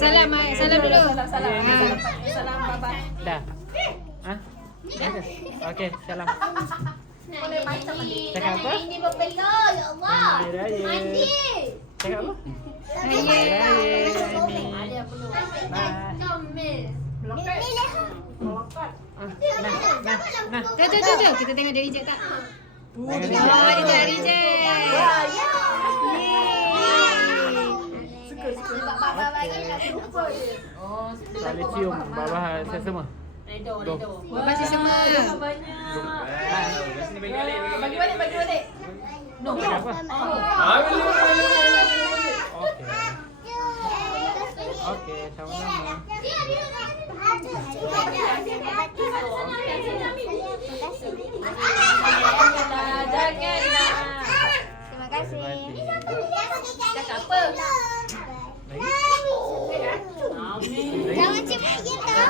salam dulu. Salam baba. Dah. Ha? Okey, salam. Boleh baca ni. Cakap apa? Ini berpeluh, ya Allah. Selamat Raya. Mandi. Cakap apa? Raya. Ada peluh. Bye. Comel. Nah. Tu. Kita tengok dia reject tak? Tengok dia. Oh, dia tak reject. Sebab baba bagi kat lupa je. Tak boleh cium bawah saya semua. Redo. Baba si semua. Bagi balik. No. Cakap apa? Okey, sama-sama. Terima kasih. Cakap apa? Jangan cium lagi tau.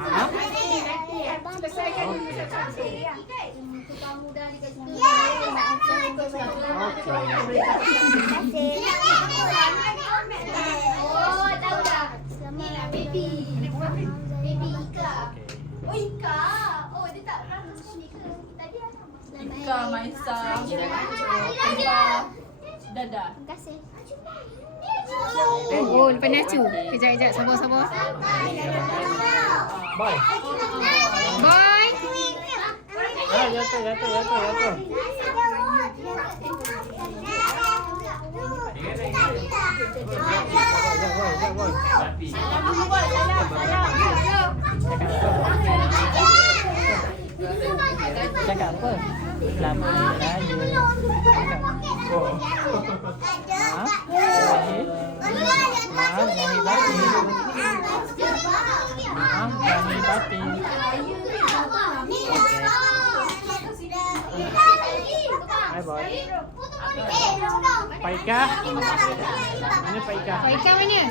Maaf. Kamu dah dekat situ. Oh, tahu dah. Selamat baby. Baby Ika. Oh, Ika. Oh, dia tak pernah sini ke? Tadi ada. Ika, Maisa, Dada. Terima kasih. Oh, lepas ni acu. Kejap. Sabar. Bye. Bye. Jatuh. Cakap apa? Selamat Raya. Oh. Maaf, lahir batin. Hai boy. Paika. Mana Paika? Paika mana?